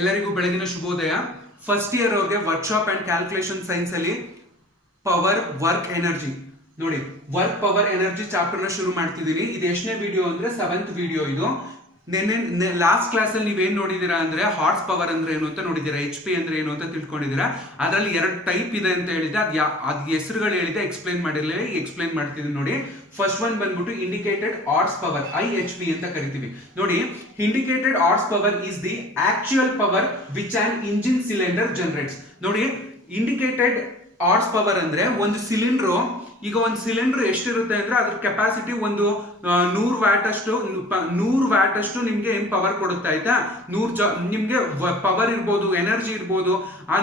ಎಲ್ಲರಿಗೂ ಬೆಳಗಿನ ಶುಭೋದಯ. ಫಸ್ಟ್ ಇಯರ್ ಅವ್ರಿಗೆ ವರ್ಕ್ಶಾಪ್ ಅಂಡ್ ಕ್ಯಾಲ್ಕುಲೇಷನ್ ಸೈನ್ಸ್ ಅಲ್ಲಿ ಪವರ್ ವರ್ಕ್ ಎನರ್ಜಿ ನೋಡಿ, ವರ್ಕ್ ಪವರ್ ಎನರ್ಜಿ ಚಾಪ್ಟರ್ ನ ಶುರು ಮಾಡ್ತಿದ್ದೀನಿ. ಇದು ಎಷ್ಟನೇ ವಿಡಿಯೋ ಅಂದ್ರೆ 7th ವಿಡಿಯೋ ಇದು. ನೆನ್ನೆ ಲಾಸ್ಟ್ ಕ್ಲಾಸ್ ಅಲ್ಲಿ ನೀವೇನ್ ನೋಡಿದೀರಾ ಅಂದ್ರೆ ಹಾರ್ಸ್ ಪವರ್ ಅಂದ್ರೆ ಏನು ಅಂತ ನೋಡಿದೀರಾ, HP ಅಂದ್ರೆ ಏನು ಅಂತ ತಿಳ್ಕೊಂಡಿದ್ದೀರಾ. ಅದರಲ್ಲಿ 2 ಟೈಪ್ ಇದೆ ಅಂತ ಹೇಳಿದೆ, ಅದ್ ಹೆಸರುಗಳು ಹೇಳಿದೆ, ಎಕ್ಸ್ಪ್ಲೈನ್ ಮಾಡಿರ್ಲಿಲ್ಲ, ಎಕ್ಸ್ಪ್ಲೈನ್ ಮಾಡ್ತಿದ್ದೀನಿ ನೋಡಿ. ಫಸ್ಟ್ ಒನ್ ಬಂದ್ಬಿಟ್ಟು ಇಂಡಿಕೇಟೆಡ್ ಹಾರ್ಸ್ ಪವರ್, IHP ಅಂತ ಕರಿತೀವಿ ನೋಡಿ. Indicated horse power is the actual power which on engine cylinder generates. ನೋಡಿ, ಇಂಡಿಕೇಟೆಡ್ ಹಾರ್ಸ್ ಪವರ್ ಅಂದ್ರೆ ಒಂದು ಸಿಲಿಂಡ್ರು, ಈಗ ಒಂದು ಸಿಲಿಂಡರ್ ಎಷ್ಟಿರುತ್ತೆ ಅಂದ್ರೆ ಅದ್ರ ಕೆಪಾಸಿಟಿ ಒಂದು 100 ವ್ಯಾಟ್ ಅಷ್ಟು ನಿಮ್ಗೆ ಏನ್ ಪವರ್ ಕೊಡುತ್ತೆ ಆಯ್ತಾ. ನಿಮ್ಗೆ ಪವರ್ ಇರ್ಬೋದು, ಎನರ್ಜಿ ಇರ್ಬೋದು, ಆ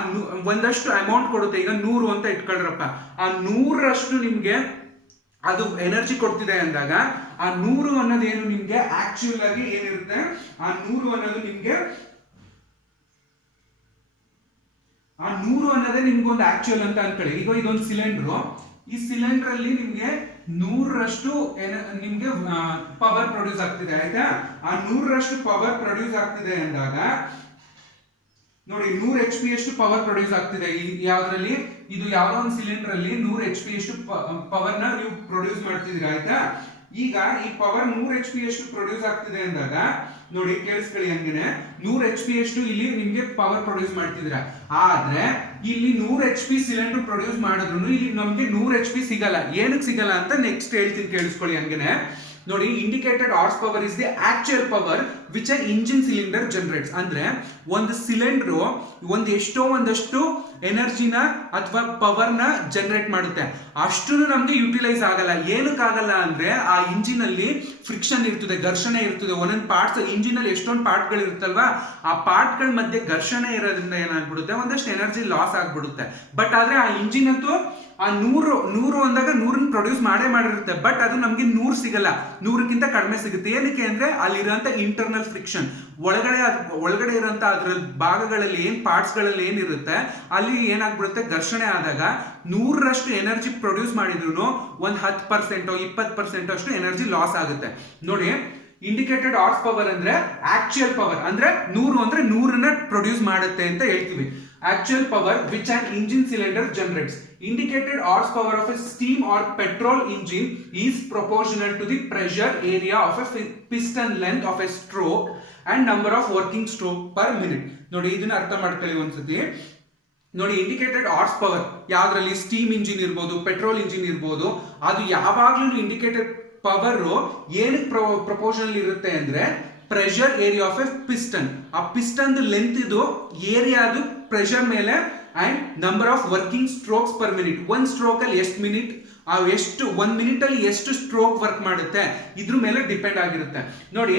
ಒಂದಷ್ಟು ಅಮೌಂಟ್ ಕೊಡುತ್ತೆ. ಈಗ 100 ಅಂತ ಇಟ್ಕೊಳ್ರಪ್ಪ, ಆ 100ರಷ್ಟು ನಿಮ್ಗೆ ಅದು ಎನರ್ಜಿ ಕೊಡ್ತಿದೆ ಅಂದಾಗ ಆ 100 ಅನ್ನೋದು ಏನು ನಿಮ್ಗೆ ಆಕ್ಚುಯಲ್ ಆಗಿ ಏನಿರುತ್ತೆ, ಆ 100 ಅನ್ನೋದು ನಿಮ್ಗೆ ಆ 100 ಅನ್ನೋದೇ ನಿಮ್ಗೆ ಒಂದು ಆಕ್ಚುಯಲ್ ಅಂತ ಅನ್ಕೊಳ್ಳಿ. ಈಗ ಇದೊಂದು ಸಿಲಿಂಡ್ರು, ಈ ಸಿಲಿಂಡರ್ ಅಲ್ಲಿ ನಿಮ್ಗೆ 100ರಷ್ಟು ನಿಮ್ಗೆ ಪವರ್ ಪ್ರೊಡ್ಯೂಸ್ ಆಗ್ತಿದೆ ಆಯ್ತಾ. ಆ 100ರಷ್ಟು ಪವರ್ ಪ್ರೊಡ್ಯೂಸ್ ಆಗ್ತಿದೆ ಅಂದಾಗ ನೋಡಿ 100 HP ಅಷ್ಟು ಪವರ್ ಪ್ರೊಡ್ಯೂಸ್ ಆಗ್ತಿದೆ. ಯಾವ್ದ್ರಲ್ಲಿ, ಇದು ಯಾವ್ದೋ ಒಂದು ಸಿಲಿಂಡರ್ ಅಲ್ಲಿ 100 HP ಅಷ್ಟು ಪವರ್ ನ ನೀವು ಪ್ರೊಡ್ಯೂಸ್ ಮಾಡ್ತಿದ್ದೀರಾ ಆಯ್ತಾ. ಈಗ ಈ ಪವರ್ 100 HP ಅಷ್ಟು ಪ್ರೊಡ್ಯೂಸ್ ಆಗ್ತಿದೆ ಅಂದಾಗ ನೋಡಿ, ಕೇಳಿಸ್ಕೊಳ್ಳಿ ಹಂಗೇನೆ, 100 HP ಅಷ್ಟು ಇಲ್ಲಿ ನಿಮ್ಗೆ ಪವರ್ ಪ್ರೊಡ್ಯೂಸ್ ಮಾಡ್ತಿದ್ದೀರಾ. ಆದ್ರೆ ಇಲ್ಲಿ 100 HP ಸಿಲಿಂಡರ್ ಪ್ರೊಡ್ಯೂಸ್ ಮಾಡಿದ್ರು ಇಲ್ಲಿ ನಮ್ಗೆ 100 HP ಸಿಗಲ್ಲ. ಏನಕ್ಕೆ ಸಿಗಲ್ಲ ಅಂತ ನೆಕ್ಸ್ಟ್ ಹೇಳ್ತೀನಿ, ಕೇಳಿಸ್ಕೊಳ್ಳಿ ಹಂಗೇನೆ ನೋಡಿ. Indicated horse power is the actual power which a engine cylinder generates. ಅಂದ್ರೆ ಒಂದು ಸಿಲಿಂಡರ್ ಒಂದಷ್ಟು ಎನರ್ಜಿನ ಅಥವಾ ಪವರ್ ನ ಜನರೇಟ್ ಮಾಡುತ್ತೆ, ಅಷ್ಟು ನಮ್ಗೆ ಯುಟಿಲೈಸ್ ಆಗಲ್ಲ. ಏನಕ್ಕಾಗಲ್ಲ ಅಂದ್ರೆ ಆ ಇಂಜಿನ್ ಅಲ್ಲಿ ಫ್ರಿಕ್ಷನ್ ಇರ್ತದೆ, ಘರ್ಷಣೆ ಇರ್ತದೆ. ಒಂದೊಂದು ಪಾರ್ಟ್ಸ್, ಇಂಜಿನ್ ಅಲ್ಲಿ ಎಷ್ಟೊಂದು ಪಾರ್ಟ್ ಗಳು ಇರುತ್ತಲ್ವಾ, ಆ ಪಾರ್ಟ್ ಗಳ ಮಧ್ಯೆ ಘರ್ಷಣೆ ಇರೋದ್ರಿಂದ ಏನಾಗ್ಬಿಡುತ್ತೆ, ಒಂದಷ್ಟು ಎನರ್ಜಿ ಲಾಸ್ ಆಗ್ಬಿಡುತ್ತೆ. ಬಟ್ ಆದ್ರೆ ಆ ಇಂಜಿನ್ ಅಂತೂ ಆ 100 ಅಂದಾಗ 100 ಪ್ರೊಡ್ಯೂಸ್ ಮಾಡಿರುತ್ತೆ, ಬಟ್ ಅದು ನಮ್ಗೆ 100 ಸಿಗಲ್ಲ, 100ಕ್ಕಿಂತ ಕಡಿಮೆ ಸಿಗುತ್ತೆ. ಏನಕ್ಕೆ ಅಂದ್ರೆ ಅಲ್ಲಿರುವಂತ ಇಂಟರ್ನಲ್ ಫ್ರಿಕ್ಷನ್, ಒಳಗಡೆ ಇರುವಂತ ಅದ್ರ ಭಾಗಗಳಲ್ಲಿ ಏನ್ ಪಾರ್ಟ್ಸ್ ಗಳಲ್ಲಿ ಏನಿರುತ್ತೆ ಅಲ್ಲಿ ಏನಾಗ್ಬಿಡುತ್ತೆ, ಘರ್ಷಣೆ ಆದಾಗ 100ರಷ್ಟು ಎನರ್ಜಿ ಪ್ರೊಡ್ಯೂಸ್ ಮಾಡಿದ್ರು ಒಂದು 10% 20% ಅಷ್ಟು ಎನರ್ಜಿ ಲಾಸ್ ಆಗುತ್ತೆ ನೋಡಿ. ಇಂಡಿಕೇಟೆಡ್ ಹಾರ್ಸ್ ಪವರ್ ಅಂದ್ರೆ ಆಕ್ಚುಯಲ್ ಪವರ್, ಅಂದ್ರೆ 100 ಅಂದ್ರೆ 100ನ ಪ್ರೊಡ್ಯೂಸ್ ಮಾಡುತ್ತೆ ಅಂತ ಹೇಳ್ತೀವಿ. Actual power which an engine cylinder generates. Indicated horsepower of a steam or petrol engine is proportional to the pressure area of a piston length of a stroke and number of working stroke per minute. ನೋಡಿ, ಇದನ್ನ ಅರ್ಥ ಮಾಡ್ಕೊಳ್ಳಿ ಒಂದ್ಸತಿ ನೋಡಿ. Indicated horse power ಯಾವ್ದ್ರಲ್ಲಿ, steam engine ಇರ್ಬೋದು, petrol engine ಇರ್ಬೋದು, ಅದು ಯಾವಾಗ್ಲೂ ಇಂಡಿಕೇಟೆಡ್ ಪವರ್ ಏನಕ್ಕೆ ಪ್ರಪೋರ್ಷನಲ್ ಇರುತ್ತೆ ಅಂದ್ರೆ pressure area of A piston. ಆ ಪಿಸ್ಟನ್ ಲೆಂತ್ ಇದು ಏರಿಯಾದು ಪ್ರೆಷರ್ ಮೇಲೆ and number of working strokes per minute. ಒಂದು ಸ್ಟ್ರೋಕ್ ಅಲ್ಲಿ ಎಷ್ಟು 1 ಮಿನಿಟ್ ಅಲ್ಲಿ ಎಷ್ಟು ಸ್ಟ್ರೋಕ್ ವರ್ಕ್ ಮಾಡುತ್ತೆ ಇದ್ರ ಮೇಲೆ ಡಿಪೆಂಡ್ ಆಗಿರುತ್ತೆ ನೋಡಿ.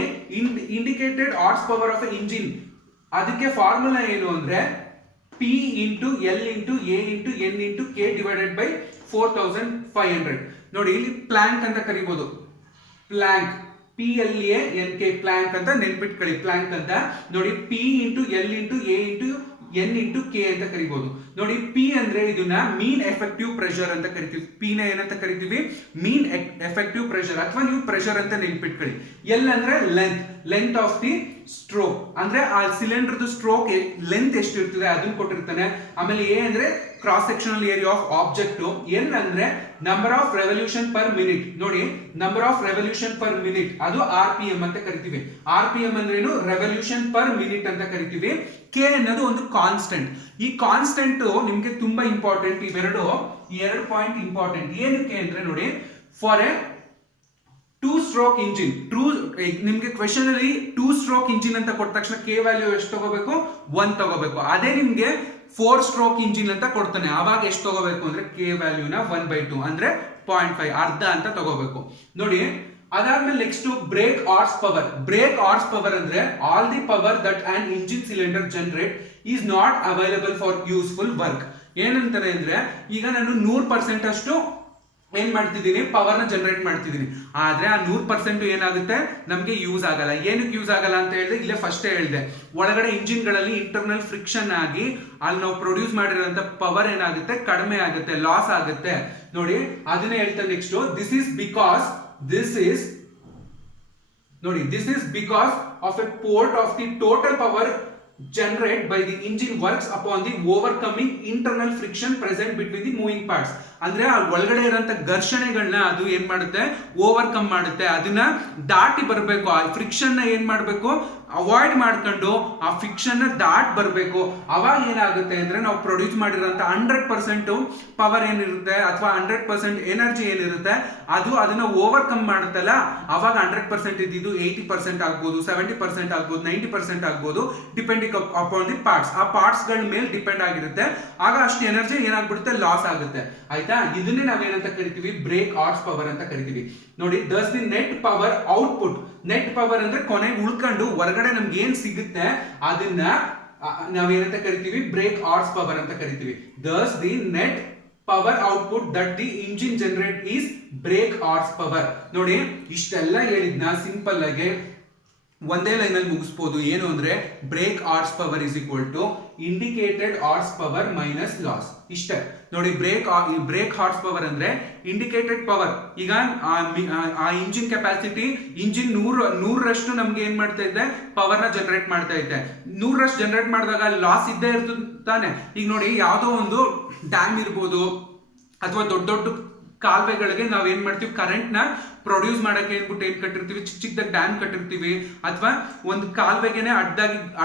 Indicated horse power of A engine, ಅದಕ್ಕೆ ಫಾರ್ಮುಲಾ ಏನು ಅಂದ್ರೆ P into L into A into N into K divided by 4500. ನೋಡಿ, ಇಲ್ಲಿ ಪ್ಲಾಂಕ್ ಅಂತ ಕರಿಬಹುದು, ಪ್ಲಾಂಕ್, PLANK, ಪ್ಲಾಂಕ್ ಅಂತ ನೆನ್ಪಿಟ್ಕೊಳ್ಳಿ, ಪ್ಲಾಂಕ್ ಅಂತ ನೋಡಿ. P into L into A into N into K ಅಂತ ಕರಿಬಹುದು ನೋಡಿ. P ಅಂದ್ರೆ ಇದನ್ನ ಮೀನ್ ಎಫೆಕ್ಟಿವ್ ಪ್ರೆಷರ್ ಅಂತ ಕರಿತೀವಿ. P ನ ಏನಂತ ಕರಿತೀವಿ, ಮೀನ್ ಎಫೆಕ್ಟಿವ್ ಪ್ರೆಷರ್ ಅಥವಾ ನೀವು ಪ್ರೆಷರ್ ಅಂತ ನೆನ್ಪಿಟ್ಕೊಳ್ಳಿ. L ಅಂದ್ರೆ ಲೆಂತ್ ಆಫ್ ದಿ ಸ್ಟ್ರೋಕ್, ಅಂದ್ರೆ ಆ ಸಿಲಿಂಡರ್ದು ಸ್ಟ್ರೋಕ್ ಲೆಂತ್ ಎಷ್ಟು ಇರ್ತದೆ ಅದನ್ನ ಕೊಟ್ಟಿರ್ತಾನೆ. ಆಮೇಲೆ A ಅಂದ್ರೆ cross sectional area of object. N ಅಂದ್ರೆ number of revolution per minute. ನೋಡಿ, number of revolution per minute ಅದು RPM ಅಂತ ಕರಿತೀವಿ. RPM ಅಂದ್ರೆ ಏನು, ರೆವಲ್ಯೂಷನ್ ಪರ್ ಮಿನಿಟ್ ಅಂತ ಕರಿತೀವಿ. K ಅನ್ನೋದು ಒಂದು ಕಾನ್ಸ್ಟೆಂಟ್. ಈ ಕಾನ್ಸ್ಟೆಂಟ್ ನಿಮ್ಗೆ ತುಂಬಾ ಇಂಪಾರ್ಟೆಂಟ್. ಇವೆರಡು ಪಾಯಿಂಟ್ ಇಂಪಾರ್ಟೆಂಟ್. ಏನಕ್ಕೆ ಅಂದ್ರೆ ನೋಡಿ, ಫಾರ್ ಎ 2 ಸ್ಟ್ರೋಕ್ ಇಂಜಿನ್, ನಿಮ್ಗೆ ಕ್ವೆಶನ್ ಅಲ್ಲಿ 2 ಸ್ಟ್ರೋಕ್ ಇಂಜಿನ್ ಅಂತ ಕೊಟ್ಟ ತಕ್ಷಣ K ವ್ಯಾಲ್ಯೂ ಎಷ್ಟು ತಗೋಬೇಕು, 1 ತಗೋಬೇಕು. ಅದೇ ನಿಮ್ಗೆ 4 ಸ್ಟ್ರೋಕ್ ಇಂಜಿನ್ ಅಂತ ಕೊಡ್ತಾನೆ, ಆವಾಗ ಎಷ್ಟು ತಗೋಬೇಕು ಅಂದ್ರೆ K ವ್ಯಾಲ್ಯೂನ 1/2 ಅಂದ್ರೆ 0.5, ಅರ್ಧ ಅಂತ ತಗೋಬೇಕು ನೋಡಿ. ಅದಾದ್ಮೇಲೆ next brake horse power. Brake horse power ಅಂದ್ರೆ all the power that on engine cylinder generate is not available for useful work. ಏನಂತಾರೆ ಅಂದ್ರೆ, ಈಗ ನಾನು 100% ಅಷ್ಟು ಏನ್ ಮಾಡ್ತಿದ್ದೀನಿ, ಪವರ್ ನ ಜನರೇಟ್ ಮಾಡ್ತಿದ್ದೀನಿ, ಆದ್ರೆ ಆ 100% ಏನಾಗುತ್ತೆ ನಮ್ಗೆ ಯೂಸ್ ಆಗಲ್ಲ. ಏನಕ್ಕೆ ಯೂಸ್ ಆಗಲ್ಲ ಅಂತ ಹೇಳಿದ್ರೆ, ಇಲ್ಲೇ ಫಸ್ಟ್ ಹೇಳಿದೆ, ಒಳಗಡೆ ಇಂಜಿನ್ ಗಳಲ್ಲಿ ಇಂಟರ್ನಲ್ ಫ್ರಿಕ್ಷನ್ ಆಗಿ ಅಲ್ಲಿ ನಾವು ಪ್ರೊಡ್ಯೂಸ್ ಮಾಡಿರೋಂಥ ಪವರ್ ಏನಾಗುತ್ತೆ, ಕಡಿಮೆ ಆಗುತ್ತೆ, ಲಾಸ್ ಆಗುತ್ತೆ ನೋಡಿ. ಅದನ್ನೇ ಹೇಳ್ತಾರೆ next, this is because This is because of a part of the total power generate by the engine works upon the overcoming internal friction present between the moving parts. ಅಂದ್ರೆ ಆ ಒಳಗಡೆ ಇರೋಂಥ ಘರ್ಷಣೆಗಳನ್ನ ಅದು ಏನ್ ಮಾಡುತ್ತೆ, ಓವರ್ಕಮ್ ಮಾಡುತ್ತೆ. ಅದನ್ನ ದಾಟಿ ಬರಬೇಕು. ಆ ಫ್ರಿಕ್ಷನ್ ನ ಏನ್ ಮಾಡಬೇಕು, ಅವಾಯ್ಡ್ ಮಾಡ್ಕೊಂಡು ಆ ಫಿಕ್ಷನ್ ನ ದಾಟ್ ಬರಬೇಕು. ಅವಾಗ ಏನಾಗುತ್ತೆ ಅಂದ್ರೆ ನಾವು ಪ್ರೊಡ್ಯೂಸ್ ಮಾಡಿರೋಂಥ 100% ಪವರ್ ಏನಿರುತ್ತೆ ಅಥವಾ 100% ಎನರ್ಜಿ ಏನಿರುತ್ತೆ ಅದು ಅದನ್ನ ಓವರ್ಕಮ್ ಮಾಡುತ್ತಲ್ಲ, ಅವಾಗ 100% ಇದ್ದಿದ್ದು 80% ಆಗ್ಬೋದು, 70% ಆಗ್ಬೋದು, 90% ಆಗ್ಬೋದು, ಡಿಪೆಂಡಿಂಗ್ ಅಪಾನ್ ದಿ ಪಾರ್ಟ್ಸ್. ಆ ಪಾರ್ಟ್ಸ್ ಗಳ ಮೇಲೆ ಡಿಪೆಂಡ್ ಆಗಿರುತ್ತೆ. ಆಗ ಅಷ್ಟು ಎನರ್ಜಿ ಏನಾಗ್ಬಿಡುತ್ತೆ, ಲಾಸ್ ಆಗುತ್ತೆ. ಆಯ್ತಾ? ಇದನ್ನೇ ನಾವೇನಂತ ಕರಿತೀವಿ, ಬ್ರೇಕ್ ಹಾರ್ಸ್ ಪವರ್ ಅಂತ ಕರಿತೀವಿ. ನೋಡಿ, thus the net power output. Net power ಅಂದ್ರೆ ಕೊನೆಗೆ ಉಳ್ಕೊಂಡು ಹೊರಗಡೆ ನಮ್ಗೆ ಏನ್ ಸಿಗುತ್ತೆ ಅದನ್ನ ನಾವೇನಂತ ಕರಿತೀವಿ, ಬ್ರೇಕ್ ಹಾರ್ಸ್ ಪವರ್ ಅಂತ ಕರಿತೀವಿ. Thus the net power output that the engine generate is brake horse power. ನೋಡಿ, ಇಷ್ಟೆಲ್ಲ ಹೇಳಿದ್ನ ಸಿಂಪಲ್ ಆಗಿ ಒಂದೇ ಲೈನ್ ಅಲ್ಲಿ ಮುಗಿಸಬಹುದು. ಏನು ಅಂದ್ರೆ brake horse power is equal to indicated horse power minus loss. ಇಷ್ಟೇ ನೋಡಿ. ಬ್ರೇಕ್ ಹಾರ್ಸ್ ಪವರ್ ಅಂದ್ರೆ ಇಂಡಿಕೇಟೆಡ್ ಪವರ್. ಈಗ ಆ ಇಂಜಿನ್ ಕೆಪಾಸಿಟಿ, ಇಂಜಿನ್ 100ರಷ್ಟು ನಮ್ಗೆ ಏನ್ ಮಾಡ್ತಾ ಇದೆ, ಪವರ್ ನ ಜನರೇಟ್ ಮಾಡ್ತಾ ಇದೆ. 100ರಷ್ಟು ಜನರೇಟ್ ಮಾಡಿದಾಗ ಲಾಸ್ ಇದ್ದೇ ಇರ್ತದೆ ತಾನೆ. ಈಗ ನೋಡಿ, ಯಾವುದೋ ಒಂದು ಡ್ಯಾಮ್ ಇರ್ಬೋದು ಅಥವಾ ದೊಡ್ಡ ದೊಡ್ಡ ಕಾಲುವೆಗಳಿಗೆ ನಾವ್ ಏನ್ ಮಾಡ್ತೀವಿ, ಕರೆಂಟ್ ನ ಪ್ರೊಡ್ಯೂಸ್ ಮಾಡಕ್ಕೆ ಏನ್ಬಿಟ್ಟು ಏನ್ ಕಟ್ಟಿರ್ತೀವಿ, ಚಿಕ್ಕ ಚಿಕ್ಕದಾಗ ಡ್ಯಾಮ್ ಕಟ್ಟಿರ್ತೀವಿ. ಅಥವಾ ಒಂದು ಕಾಲುವೆಗೆನೆ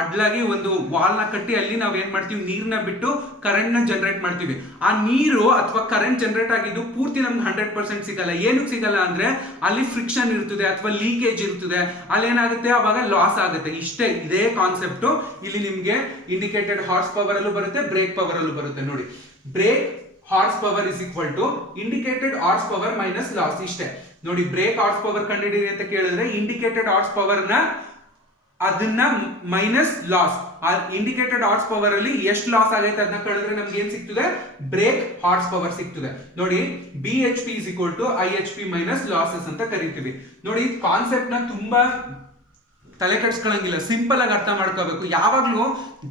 ಅಡ್ಲಾಗಿ ಒಂದು ವಾಲ್ ನ ಕಟ್ಟಿ ಅಲ್ಲಿ ನಾವ್ ಏನ್ ಮಾಡ್ತೀವಿ, ನೀರ್ನ ಬಿಟ್ಟು ಕರೆಂಟ್ ನ ಜನರೇಟ್ ಮಾಡ್ತೀವಿ. ಆ ನೀರು ಅಥವಾ ಕರೆಂಟ್ ಜನರೇಟ್ ಆಗಿದ್ದು ಪೂರ್ತಿ ನಮ್ಗೆ 100% ಸಿಗಲ್ಲ. ಏನಕ್ಕೆ ಸಿಗಲ್ಲ ಅಂದ್ರೆ ಅಲ್ಲಿ ಫ್ರಿಕ್ಷನ್ ಇರ್ತದೆ ಅಥವಾ ಲೀಕೇಜ್ ಇರ್ತದೆ. ಅಲ್ಲಿ ಏನಾಗುತ್ತೆ, ಅವಾಗ ಲಾಸ್ ಆಗುತ್ತೆ. ಇಷ್ಟೇ, ಇದೇ ಕಾನ್ಸೆಪ್ಟ್ ಇಲ್ಲಿ ನಿಮ್ಗೆ ಇಂಡಿಕೇಟೆಡ್ ಹಾರ್ಸ್ ಪವರ್ ಅಲ್ಲೂ ಬರುತ್ತೆ, ಬ್ರೇಕ್ ಪವರ್ ಅಲ್ಲೂ ಬರುತ್ತೆ. ನೋಡಿ, brake horse power is equal to indicated horse power minus loss. ಇಷ್ಟೇ ನೋಡಿ. ಬ್ರೇಕ್ ಹಾರ್ಸ್ ಪವರ್ ಕಂಡುಹಿಡಿಯಿರಿ ಅಂತ ಕೇಳಿದ್ರೆ ಇಂಡಿಕೇಟೆಡ್ ಹಾರ್ಸ್ ಪವರ್ ನ ಅದನ್ನ ಮೈನಸ್ ಲಾಸ್. ಆ ಇಂಡಿಕೇಟೆಡ್ ಹಾರ್ಸ್ ಪವರ್ ಅಲ್ಲಿ ಎಷ್ಟು ಲಾಸ್ ಆಗೈತೆ ಅದನ್ನ ಕಳೆದ್ರೆ ನಮ್ಗೆ ಏನ್ ಸಿಗ್ತದೆ, ಬ್ರೇಕ್ ಹಾರ್ಸ್ ಪವರ್ ಸಿಗ್ತದೆ. ನೋಡಿ, BHP is equal to IHP minus losses ಅಂತ ಕರಿತೀವಿ. ನೋಡಿ, ಕಾನ್ಸೆಪ್ಟ್ ನ ತುಂಬಾ ತಲೆ ಕೆಡ್ಸ್ಕೊಳಂಗಿಲ್ಲ, ಸಿಂಪಲ್ ಆಗಿ ಅರ್ಥ ಮಾಡ್ಕೋಬೇಕು. ಯಾವಾಗ್ಲೂ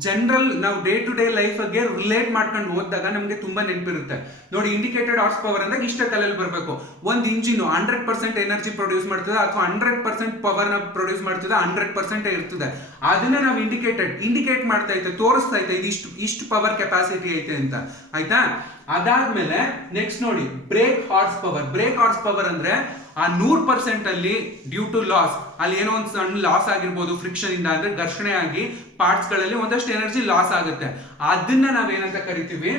ಜನರಲ್ ನಾವು ಡೇ ಟು ಡೇ ಲೈಫ್ ಗೆ ರಿಲೇಟ್ ಮಾಡ್ಕೊಂಡು ಓದಿದಾಗ ನಮ್ಗೆ ತುಂಬಾ ನೆನಪಿರುತ್ತೆ. ನೋಡಿ, ಇಂಡಿಕೇಟೆಡ್ ಹಾರ್ಸ್ ಪವರ್ ಅಂದಾಗ ಇಷ್ಟ ತಲೆಯಲ್ಲಿ ಬರಬೇಕು. ಒಂದು ಇಂಜಿನ್ 100% ಎನರ್ಜಿ ಪ್ರೊಡ್ಯೂಸ್ ಮಾಡ್ತದೆ ಅಥವಾ 100% ಪವರ್ ನ ಪ್ರೊಡ್ಯೂಸ್ ಮಾಡ್ತದೆ, 100% ಇರ್ತದೆ. ಅದನ್ನ ನಾವು ಇಂಡಿಕೇಟ್ ಮಾಡ್ತಾ ಐತೆ, ತೋರಿಸ್ತಾ ಐತೆ, ಇದು ಇಷ್ಟು ಪವರ್ ಕೆಪಾಸಿಟಿ ಐತೆ ಅಂತ. ಆಯ್ತಾ? ಅದಾದ್ಮೇಲೆ ನೆಕ್ಸ್ಟ್ ನೋಡಿ, brake horse power. Brake horse power ಅಂದ್ರೆ ಆ 100% ಅಲ್ಲಿ ಡ್ಯೂ ಟು ಲಾಸ್, ಅಲ್ಲಿ ಏನೋ ಒಂದು ಸಣ್ಣ ಲಾಸ್ ಆಗಿರ್ಬೋದು ಫ್ರಿಕ್ಷನ್ ಇಂದ, ಅಂದ್ರೆ ಘರ್ಷಣೆ ಆಗಿ ಪಾರ್ಟ್ಸ್ ಗಳಲ್ಲಿ ಒಂದಷ್ಟು ಎನರ್ಜಿ ಲಾಸ್ ಆಗುತ್ತೆ. ಅದನ್ನ ನಾವೇನಂತ ಕರಿತೀವಿ,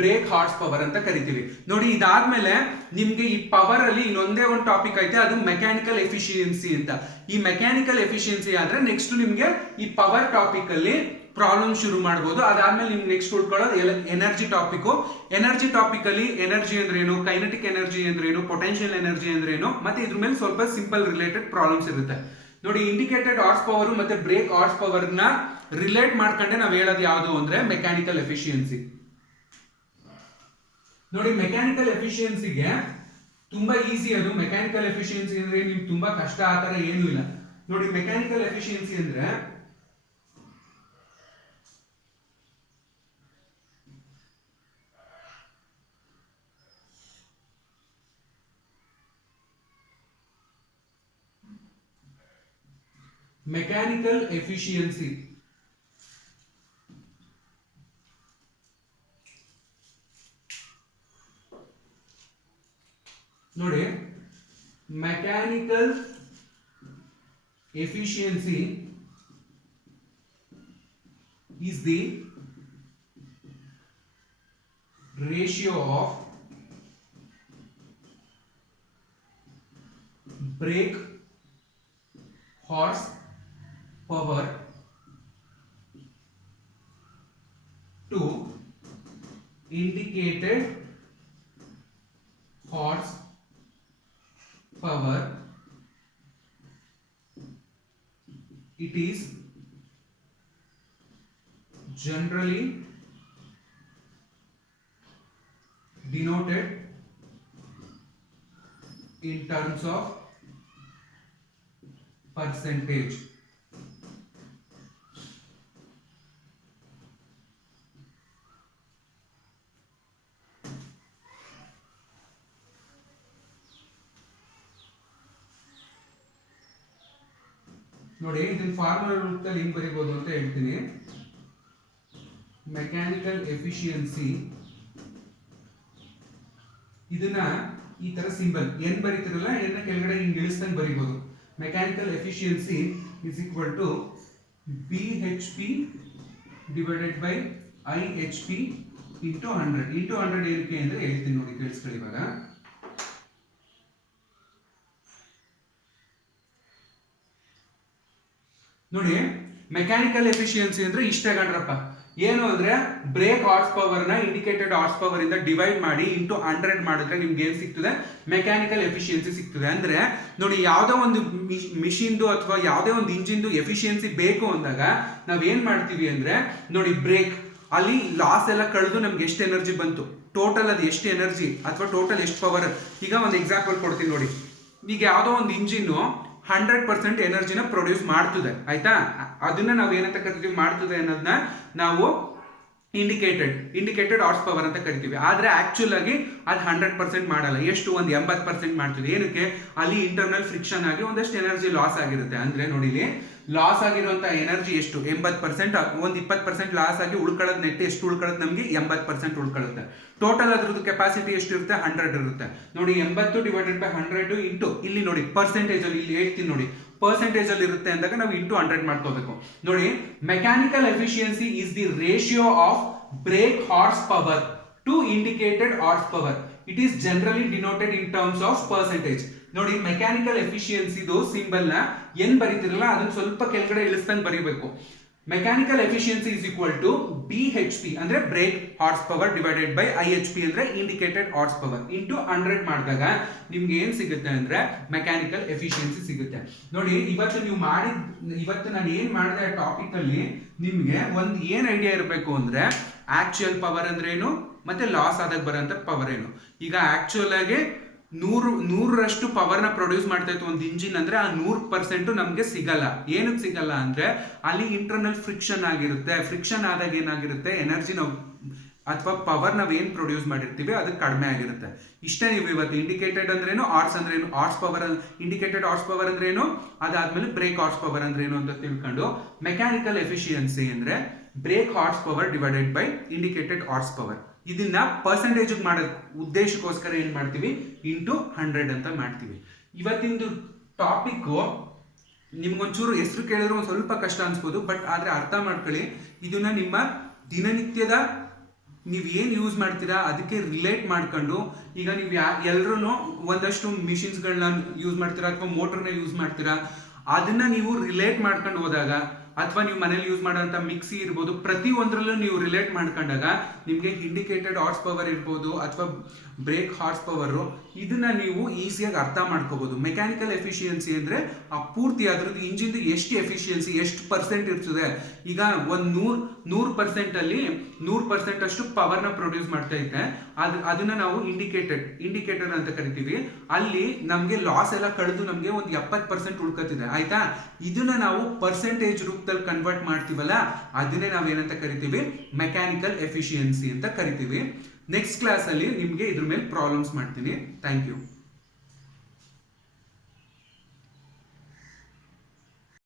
ಬ್ರೇಕ್ ಹಾರ್ಸ್ ಪವರ್ ಅಂತ ಕರಿತೀವಿ. ನೋಡಿ, ಇದಾದ್ಮೇಲೆ ನಿಮ್ಗೆ ಈ ಪವರ್ ಅಲ್ಲಿ ಇನ್ನೊಂದೇ ಒಂದು ಟಾಪಿಕ್ ಐತೆ, ಅದು ಮೆಕ್ಯಾನಿಕಲ್ ಎಫಿಷಿಯನ್ಸಿ ಅಂತ. ಈ ಮೆಕ್ಯಾನಿಕಲ್ ಎಫಿಷಿಯನ್ಸಿ ಆದ್ರೆ ನೆಕ್ಸ್ಟ್ ನಿಮ್ಗೆ ಈ ಪವರ್ ಟಾಪಿಕ್ ಅಲ್ಲಿ ಪ್ರಾಬ್ಲಮ್ ಶುರು ಮಾಡಬಹುದು. ಅದಾದ್ಮೇಲೆ ನಿಮ್ಗೆ ನೆಕ್ಸ್ಟ್ ಉಳ್ಕೊಳ್ಳೋದು ಎನರ್ಜಿ ಟಾಪಿಕ್. ಎನರ್ಜಿ ಟಾಪಿಕ್ ಅಲ್ಲಿ ಎನರ್ಜಿ ಅಂದ್ರೇನು, ಕೈನೆಟಿಕ್ ಎನರ್ಜಿ ಅಂದ್ರೇನು, ಪೊಟೆನ್ಶಿಯಲ್ ಎನರ್ಜಿ ಅಂದ್ರೇನು, ಮತ್ತೆ ಇದ್ರ ಮೇಲೆ ಸ್ವಲ್ಪ ಸಿಂಪಲ್ ರಿಲೇಟೆಡ್ ಪ್ರಾಬ್ಲಮ್ಸ್ ಇರುತ್ತೆ. ನೋಡಿ, ಇಂಡಿಕೇಟೆಡ್ ಹಾರ್ಸ್ ಪವರ್ ಮತ್ತೆ ಬ್ರೇಕ್ ಹಾರ್ಸ್ ಪವರ್ ನ ರಿಲೇಟ್ ಮಾಡ್ಕೊಂಡೆ ನಾವ್ ಹೇಳೋದು ಯಾವುದು ಅಂದ್ರೆ ಮೆಕ್ಯಾನಿಕಲ್ ಎಫಿಷಿಯನ್ಸಿ. ನೋಡಿ, ಮೆಕ್ಯಾನಿಕಲ್ ಎಫಿಷಿಯನ್ಸಿಗೆ ತುಂಬಾ ಈಸಿ ಅದು. ಮೆಕ್ಯಾನಿಕಲ್ ಎಫಿಷಿಯನ್ಸಿ ಅಂದ್ರೆ ನಿಮ್ಗೆ ತುಂಬಾ ಕಷ್ಟ ಆತರ ಏನೂ ಇಲ್ಲ. ನೋಡಿ, ಮೆಕ್ಯಾನಿಕಲ್ ಎಫಿಷಿಯನ್ಸಿ ಅಂದ್ರೆ ಮೆಕ್ಯಾನಿಕಲ್ ಎಫಿಷಿಯನ್ಸಿ ನೋಡಿ, mechanical efficiency is the ratio of brake horse power to indicated horse power. It is generally denoted in terms of percentage. ನೋಡಿ, ಇದನ್ನ ಫಾರ್ಮುಲಾ ರೂಪದಲ್ಲಿ ಹೆಂಗ್ ಬರೀಬಹುದು ಅಂತ ಹೇಳ್ತೀನಿ. ಮೆಕ್ಯಾನಿಕಲ್ ಎಫಿಷಿಯನ್ಸಿ ಇದನ್ನ ಈ ತರ ಸಿಂಬಲ್ ಎನ್ ಬರೀತಿರಲ್ಲ ಎನ್ ಕೆಳಗಡೆ ಹಿಂಗೆ ಇಳಿಸ್ದಂಗೆ ಬರೀಬಹುದು. Mechanical efficiency is equal to BHP divided by IHP into 100. Into 100 ಏನಕ್ಕೆ ಅಂದ್ರೆ ಹೇಳ್ತೀನಿ ನೋಡಿ, ಕೇಳಿಸ್ಕೊಳ್ಳಿ. ಇವಾಗ ನೋಡಿ, ಮೆಕ್ಯಾನಿಕಲ್ ಎಫಿಷಿಯನ್ಸಿ ಅಂದ್ರೆ ಇಷ್ಟ ಗಂಡ್ರಪ್ಪ. ಏನು ಅಂದ್ರೆ ಬ್ರೇಕ್ ಹಾರ್ಸ್ ಪವರ್ ನ ಇಂಡಿಕೇಟೆಡ್ ಹಾರ್ಸ್ ಪವರ್ ಇಂದ ಡಿವೈಡ್ ಮಾಡಿ ಇಂಟು 100 ಮಾಡಿದ್ರೆ ನಿಮ್ಗೆ ಏನ್ ಸಿಗ್ತದೆ? ಮೆಕ್ಯಾನಿಕಲ್ ಎಫಿಷಿಯನ್ಸಿ ಸಿಗ್ತದೆ. ಅಂದ್ರೆ ನೋಡಿ, ಯಾವ್ದೋ ಒಂದು ಮಿಷಿನ್ದು ಅಥವಾ ಯಾವುದೇ ಒಂದು ಇಂಜಿನ್ದು ಎಫಿಷಿಯನ್ಸಿ ಬೇಕು ಅಂದಾಗ ನಾವ್ ಏನ್ ಮಾಡ್ತೀವಿ ಅಂದ್ರೆ, ನೋಡಿ ಬ್ರೇಕ್ ಅಲ್ಲಿ ಲಾಸ್ ಎಲ್ಲ ಕಳೆದು ನಮ್ಗೆ ಎಷ್ಟು ಎನರ್ಜಿ ಬಂತು, ಟೋಟಲ್ ಅದು ಎಷ್ಟು ಎನರ್ಜಿ ಅಥವಾ ಟೋಟಲ್ ಎಷ್ಟು ಪವರ್. ಈಗ ಒಂದು ಎಕ್ಸಾಂಪಲ್ ಕೊಡ್ತೀನಿ ನೋಡಿ. ಈಗ ಯಾವುದೋ ಒಂದು ಇಂಜಿನ್ 100% ಎನರ್ಜಿನ ಪ್ರೊಡ್ಯೂಸ್ ಮಾಡ್ತದೆ, ಆಯ್ತಾ? ಅದನ್ನ ನಾವು ಏನಂತ ಕರಿತೀವಿ? ಮಾಡ್ತದೆ ಅನ್ನೋದನ್ನ ನಾವು ಇಂಡಿಕೇಟೆಡ್ ಹಾರ್ಸ್ ಪವರ್ ಅಂತ ಕರಿತೀವಿ. ಆದ್ರೆ ಆಕ್ಚುಲ್ ಆಗಿ ಅದು 100% ಮಾಡಲ್ಲ. ಎಷ್ಟು? ಒಂದು 80% ಮಾಡ್ತದೆ. ಏನಕ್ಕೆ? ಅಲ್ಲಿ ಇಂಟರ್ನಲ್ ಫ್ರಿಕ್ಷನ್ ಆಗಿ ಒಂದಷ್ಟು ಎನರ್ಜಿ ಲಾಸ್ ಆಗಿರುತ್ತೆ. ಅಂದ್ರೆ ನೋಡಿ, ಇಲ್ಲಿ ಲಾಸ್ ಆಗಿರುವಂತ ಎನರ್ಜಿ ಎಷ್ಟು? 80%. ಒಂದು 20% ಲಾಸ್ ಆಗಿ ಉಳ್ಕೊಳ್ಳೋದು ನೆಟ್ ಎಷ್ಟು ಉಳ್ಕೊಳ್ಳೋದು? ನಮಗೆ 80% ಉಳ್ಕೊಳ್ಳುತ್ತೆ. ಟೋಟಲ್ ಅದ್ರದ್ದು ಕೆಪಾಸಿಟಿ ಎಷ್ಟು ಇರುತ್ತೆ? 100 ಇರುತ್ತೆ. ನೋಡಿ, 80 ಡಿವೈಡೆಡ್ ಬೈ 100 ಇಂಟು ಇಲ್ಲಿ ನೋಡಿ ಪರ್ಸೆಂಟೇಜ್ ಅಲ್ಲಿ ಇಲ್ಲಿ ಹೇಳ್ತೀನಿ ನೋಡಿ, ಪರ್ಸೆಂಟೇಜ್ ಅಲ್ಲಿ ಇರುತ್ತೆ ಅಂದಾಗ ನಾವು ಇಂಟು 100 ಮಾಡ್ಕೋಬೇಕು. ನೋಡಿ, mechanical efficiency is the ratio of brake horse power to indicated horse power. It is generally denoted in terms of percentage. ನೋಡಿ, ಮೆಕ್ಯಾನಿಕಲ್ ಎಫಿಷಿಯನ್ಸಿದು ಸಿಂಬಲ್ ನ ಏನ್ ಬರೀತಿರಲ್ಲ ಅದನ್ನ ಸ್ವಲ್ಪ ಕೆಳಗಡೆ ಇಳಿಸ್ದಂಗೆ ಬರೀಬೇಕು. Mechanical efficiency is equal to BHP ಅಂದ್ರೆ brake horse power divided by IHP ಅಂದ್ರೆ ಇಂಡಿಕೇಟೆಡ್ ಹಾರ್ಸ್ ಪವರ್ ಇಂಟು 100 ಮಾಡಿದಾಗ ನಿಮ್ಗೆ ಏನ್ ಸಿಗುತ್ತೆ ಅಂದ್ರೆ ಮೆಕ್ಯಾನಿಕಲ್ ಎಫಿಷಿಯನ್ಸಿ ಸಿಗುತ್ತೆ. ನೋಡಿ, ಇವತ್ತು ನಾನು ಏನ್ ಮಾಡಿದೆ ಟಾಪಿಕ್ ಅಲ್ಲಿ ನಿಮ್ಗೆ ಒಂದು ಏನ್ ಐಡಿಯಾ ಇರಬೇಕು ಅಂದ್ರೆ, ಆಕ್ಚುಯಲ್ ಪವರ್ ಅಂದ್ರೆ ಏನು ಮತ್ತೆ ಲಾಸ್ ಆದಾಗ ಬರೋಂಥ ಪವರ್ ಏನು. ಈಗ ಆಕ್ಚುಯಲ್ ಆಗಿ 100% ಪವರ್ ನ ಪ್ರೊಡ್ಯೂಸ್ ಮಾಡ್ತಾ ಇತ್ತು ಒಂದು ಇಂಜಿನ್ ಅಂದ್ರೆ, ಆ 100% ನಮ್ಗೆ ಸಿಗಲ್ಲ. ಏನಕ್ಕೆ ಸಿಗಲ್ಲ ಅಂದ್ರೆ ಅಲ್ಲಿ ಇಂಟರ್ನಲ್ ಫ್ರಿಕ್ಷನ್ ಆಗಿರುತ್ತೆ. ಫ್ರಿಕ್ಷನ್ ಆದಾಗ ಏನಾಗಿರುತ್ತೆ? ಎನರ್ಜಿ ನಾವು ಅಥವಾ ಪವರ್ ನಾವ್ ಏನ್ ಪ್ರೊಡ್ಯೂಸ್ ಮಾಡಿರ್ತೀವಿ ಅದು ಕಡಿಮೆ ಆಗಿರುತ್ತೆ. ಇಷ್ಟೇ. ನೀವು ಇವತ್ತು ಇಂಡಿಕೇಟೆಡ್ ಅಂದ್ರೇನು, ಹಾರ್ಸ್ ಅಂದ್ರೇನು, horse power indicated horse power ಅಂದ್ರೇನು, ಅದಾದ್ಮೇಲೆ ಬ್ರೇಕ್ ಹಾರ್ಸ್ ಪವರ್ ಅಂದ್ರೇನು ಅಂತ ತಿಳ್ಕೊಂಡು, ಮೆಕ್ಯಾನಿಕಲ್ ಎಫಿಷಿಯನ್ಸಿ ಅಂದ್ರೆ brake horse power divided by indicated horse power. ಇದನ್ನ ಪರ್ಸೆಂಟೇಜ್ ಮಾಡೋ ಉದ್ದೇಶಕ್ಕೋಸ್ಕರ ಏನ್ ಮಾಡ್ತೀವಿ? ಇಂಟು 100 ಅಂತ ಮಾಡ್ತೀವಿ. ಇವತ್ತಿಂದು ಟಾಪಿಕ್ ನಿಮ್ಗೊಂಚೂರು ಹೆಸರು ಕೇಳಿದ್ರೆ ಒಂದು ಸ್ವಲ್ಪ ಕಷ್ಟ ಅನ್ಸ್ಬೋದು, ಬಟ್ ಆದ್ರೆ ಅರ್ಥ ಮಾಡ್ಕೊಳ್ಳಿ. ಇದನ್ನ ನಿಮ್ಮ ದಿನನಿತ್ಯದ ನೀವು ಏನು ಯೂಸ್ ಮಾಡ್ತೀರಾ ಅದಕ್ಕೆ ರಿಲೇಟ್ ಮಾಡ್ಕೊಂಡು, ಈಗ ನೀವು ಎಲ್ಲರೂ ಒಂದಷ್ಟು ಮಿಷಿನ್ಸ್ಗಳನ್ನ ಯೂಸ್ ಮಾಡ್ತೀರಾ ಅಥವಾ ಮೋಟರ್ನ ಯೂಸ್ ಮಾಡ್ತೀರಾ, ಅದನ್ನ ನೀವು ರಿಲೇಟ್ ಮಾಡ್ಕೊಂಡು ಹೋದಾಗ, ಅಥವಾ ನೀವು ಮನೇಲಿ ಯೂಸ್ ಮಾಡೋಂಥ ಮಿಕ್ಸಿ ಇರ್ಬೋದು, ಪ್ರತಿ ಒಂದರಲ್ಲೂ ನೀವು ರಿಲೇಟ್ ಮಾಡ್ಕೊಂಡಾಗ ನಿಮಗೆ ಇಂಡಿಕೇಟೆಡ್ ಹಾರ್ಸ್ ಪವರ್ ಇರ್ಬೋದು ಅಥವಾ ಬ್ರೇಕ್ ಹಾರ್ಸ್ ಪವರು, ಇದನ್ನ ನೀವು ಈಸಿಯಾಗಿ ಅರ್ಥ ಮಾಡ್ಕೋಬಹುದು. ಮೆಕ್ಯಾನಿಕಲ್ ಎಫಿಷಿಯನ್ಸಿ ಅಂದ್ರೆ ಆ ಪೂರ್ತಿ ಅದ್ರದ್ದು ಇಂಜಿನ್ ಎಷ್ಟು ಎಫಿಷಿಯನ್ಸಿ, ಎಷ್ಟು ಪರ್ಸೆಂಟ್ ಇರ್ತದೆ. ಈಗ ಒಂದು 100% ಅಲ್ಲಿ 100% ಅಷ್ಟು ಪವರ್ನ ಪ್ರೊಡ್ಯೂಸ್ ಮಾಡ್ತಾ ಇದ್ದೆ, ಅದನ್ನ ನಾವು ಇಂಡಿಕೇಟರ್ ಅಂತ ಕರಿತೀವಿ. ಅಲ್ಲಿ ನಮ್ಗೆ ಲಾಸ್ ಎಲ್ಲ ಕಳೆದು ನಮ್ಗೆ ಒಂದು 70% ಉಳ್ಕತ್ತಿದೆ, ಆಯ್ತಾ? ಇದನ್ನ ನಾವು ಪರ್ಸೆಂಟೇಜ್ ರೂಪದಲ್ಲಿ ಕನ್ವರ್ಟ್ ಮಾಡ್ತೀವಲ್ಲ, ಅದನ್ನೇ ನಾವೇನಂತ ಕರಿತೀವಿ? ಮೆಕ್ಯಾನಿಕಲ್ ಎಫಿಷಿಯನ್ಸಿ ಅಂತ ಕರಿತೀವಿ. ನೆಕ್ಸ್ಟ್ ಕ್ಲಾಸ್ ಅಲ್ಲಿ ನಿಮ್ಗೆ ಇದ್ರ ಮೇಲೆ ಪ್ರಾಬ್ಲಮ್ಸ್ ಮಾಡ್ತೀನಿ. Thank you.